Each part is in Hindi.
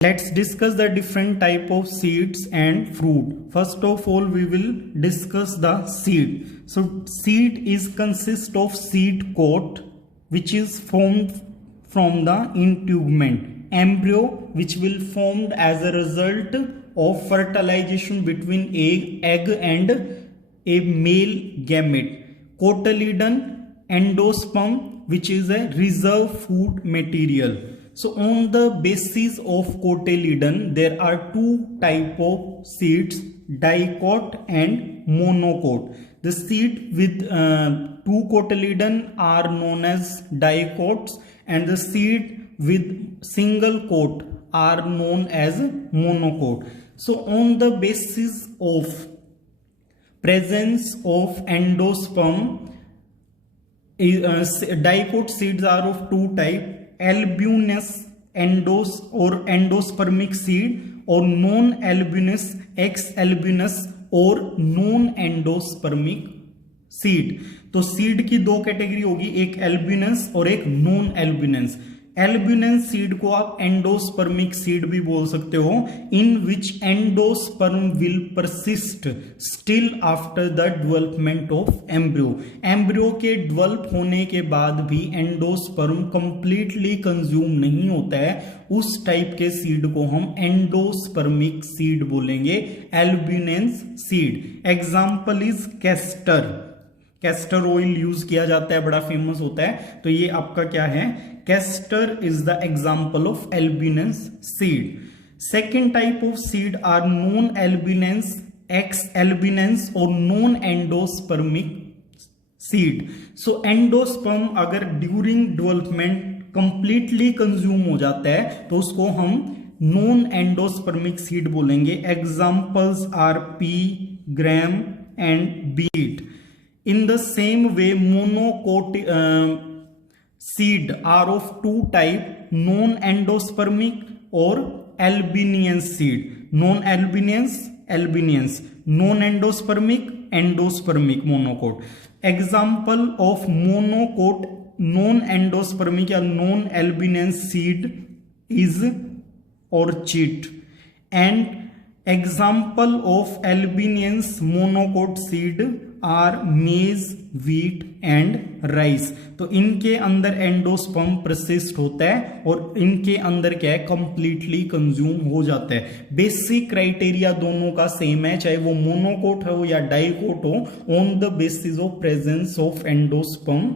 Let's discuss the different type of seeds and fruit. First of all, we will discuss the seed. So seed is consist of seed coat which is formed from the intubement, embryo which will formed as a result of fertilization between egg and a male gamete, cotyledon, endosperm which is a reserve food material. So on the basis of cotyledon, there are two type of seeds, dicot and monocot. The seed with two cotyledon are known as dicots, and the seed with single coat are known as monocot. So on the basis of presence of endosperm, dicot seeds are of two types, albuminous endospermic seed और नॉन albuminous एक्स albuminous और नॉन एंडोस्पर्मिक सीड. तो सीड की दो कैटेगरी होगी, एक एल्ब्यूनस और एक नॉन एल्ब्यूनस. एल्ब्यूनस सीड को आप एंडोस्पर्मिक सीड भी बोल सकते हो, in which endosperm will persist still after the development of embryo. Embryo के डेवलप होने के बाद भी एंडोस्पर्म कंप्लीटली कंज्यूम नहीं होता है, उस टाइप के सीड को हम एंडोस्पर्मिक सीड बोलेंगे, albuminous seed. Example is castor. Castor oil use किया जाता है, बड़ा फेमस होता है. तो ये आपका क्या है, castor is the example of albuminous seed. Second type of seed are non albuminous, ex albuminous और non endospermic seed. So endosperm अगर ड्यूरिंग डेवलपमेंट कंप्लीटली कंज्यूम हो जाता है तो उसको हम नॉन एंडोस्पर्मिक सीड बोलेंगे. Examples are pea, gram and beet. In the same way, monocot seed are of two type, non-endospermic or albuminous seed. Non-albuminous, non-endospermic, endospermic monocot. Example of monocot non-endospermic or non-albuminous seed is orchid, and example of albuminous monocot seed are maize, wheat and rice. तो इनके अंदर एंडोस्पर्म प्रसिस्ट होता है और इनके अंदर क्या है, कंप्लीटली कंज्यूम हो जाता है. बेसिक क्राइटेरिया दोनों का सेम है, चाहे वो मोनोकोट हो या डाइकोट हो. On the basis of presence of endosperm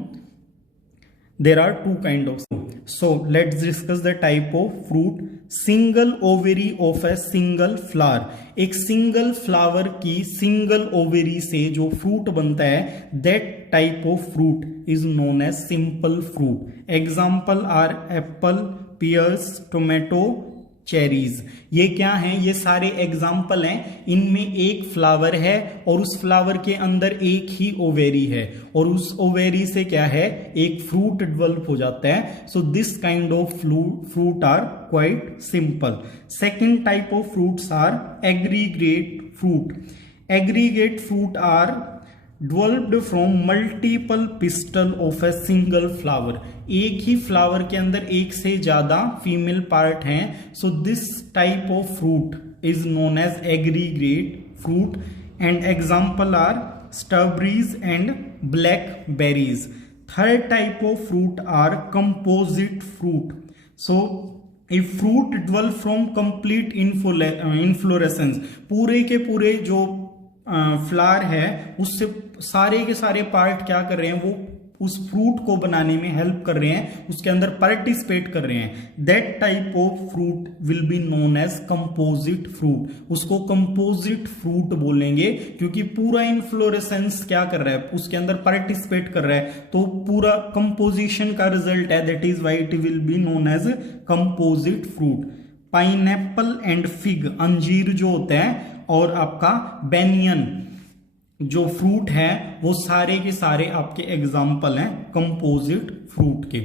there are two kind of. So let's discuss the type of fruit. Single ovary of a single flower. एक सिंगल फ्लावर की सिंगल ओवेरी से जो फ्रूट बनता है, that type of fruit is known as simple fruit. Example are apple, pears, tomato, cherries. ये क्या है, ये सारे एग्जाम्पल हैं. इनमें एक फ्लावर है और उस फ्लावर के अंदर एक ही ओवेरी है और उस ओवेरी से क्या है, एक फ्रूट डेवलप हो जाता है. So this kind of fruit are quite simple. Second type of fruits are aggregate fruit. Aggregate fruit are developed from multiple pistil of a single flower. एक ही फ्लावर के अंदर एक से ज्यादा फीमेल पार्ट हैं. So this type of fruit is known as aggregate fruit. And example are strawberries and blackberries. Third type of fruit are composite fruit. So if fruit develop from complete inflorescence, पूरे के पूरे जो फ्लावर है उससे सारे के सारे पार्ट क्या कर रहे हैं, वो उस फ्रूट को बनाने में हेल्प कर रहे हैं, उसके अंदर पार्टिसिपेट कर रहे हैं. That type of fruit will be known as composite fruit. उसको कंपोजिट फ्रूट बोलेंगे क्योंकि पूरा इन्फ्लोरेसेंस क्या कर रहा है, उसके अंदर पार्टिसिपेट कर रहा है, तो पूरा कंपोजिशन का रिजल्ट है. That is why it will be known as composite fruit. Pineapple and fig, अंजीर जो होता है, और आपका बेनियन जो फ्रूट है, वो सारे के सारे आपके एग्जाम्पल हैं कंपोजिट फ्रूट के.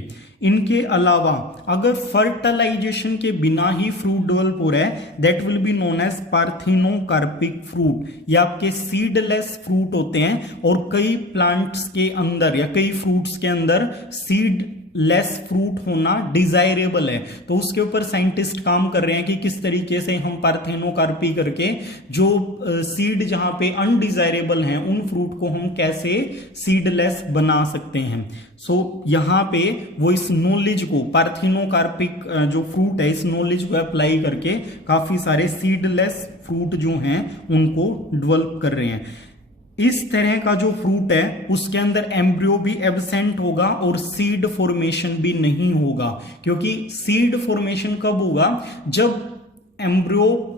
इनके अलावा अगर फर्टिलाइजेशन के बिना ही फ्रूट डेवलप हो रहा है, that will be known as parthenocarpic fruit. ये आपके सीडलेस फ्रूट होते हैं और कई प्लांट्स के अंदर या कई फ्रूट्स के अंदर सीड लेस फ्रूट होना डिजायरेबल है। तो उसके ऊपर साइंटिस्ट काम कर रहे हैं कि किस तरीके से हम पार्थेनोकार्पी करके जो सीड जहां पे अनडिजायरेबल हैं उन फ्रूट को हम कैसे सीडलेस बना सकते हैं। सो यहां पे वो इस नॉलेज को, पार्थेनोकार्पिक जो फ्रूट है, इस नॉलेज को अप्लाई करके काफी सारे सीडलेस फ्रूट जो हैं उनको डेवलप कर रहे हैं। इस तरह का जो फ्रूट है उसके अंदर एम्ब्रियो भी एब्सेंट होगा और सीड फॉर्मेशन भी नहीं होगा, क्योंकि सीड फॉर्मेशन कब होगा, जब एम्ब्रियो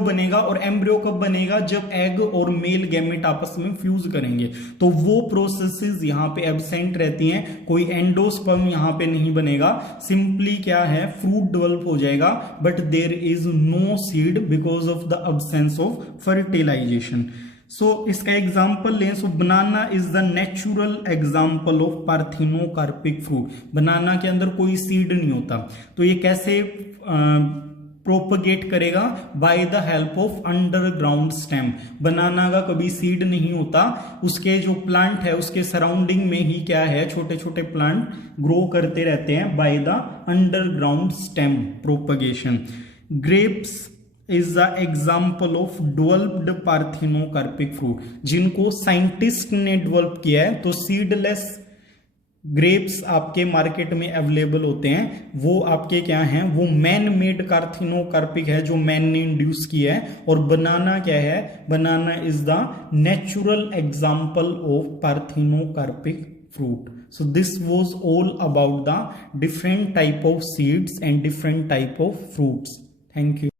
बनेगा। और एम्ब्रियो कब बनेगा, जब एग और मेल गैमेट आपस में फ्यूज करेंगे। तो वो प्रोसेसेस यहां पे एब्सेंट रहती हैं, कोई एंडोस्पर्म यहां पे नहीं बनेगा। सिंपली क्या है, फ्रूट डेवलप हो जाएगा but there is no seed because of the absence of fertilisation. So इसका एग्जाम्पल लें, so banana is the natural example of parthenocarpic fruit. Banana के अंदर कोई सीड नहीं होता, तो ये कैसे प्रोपगेट करेगा, by the help of underground stem. Banana का कभी सीड नहीं होता, उसके जो प्लांट है उसके सराउंडिंग में ही क्या है, छोटे छोटे प्लांट ग्रो करते रहते हैं by the underground stem propagation. Grapes is the example of developed parthenocarpic fruit, जिनको साइंटिस्ट ने डेवलप किया है। तो सीडलेस ग्रेप्स आपके मार्केट में अवेलेबल होते हैं, वो आपके क्या हैं, वो मैन मेड पार्थेनोकार्पिक है जो मैन ने इंड्यूस किया है। और बनाना क्या है, banana is the natural example of parthenocarpic fruit. So this was all about the different type of seeds and different type of fruits. Thank you.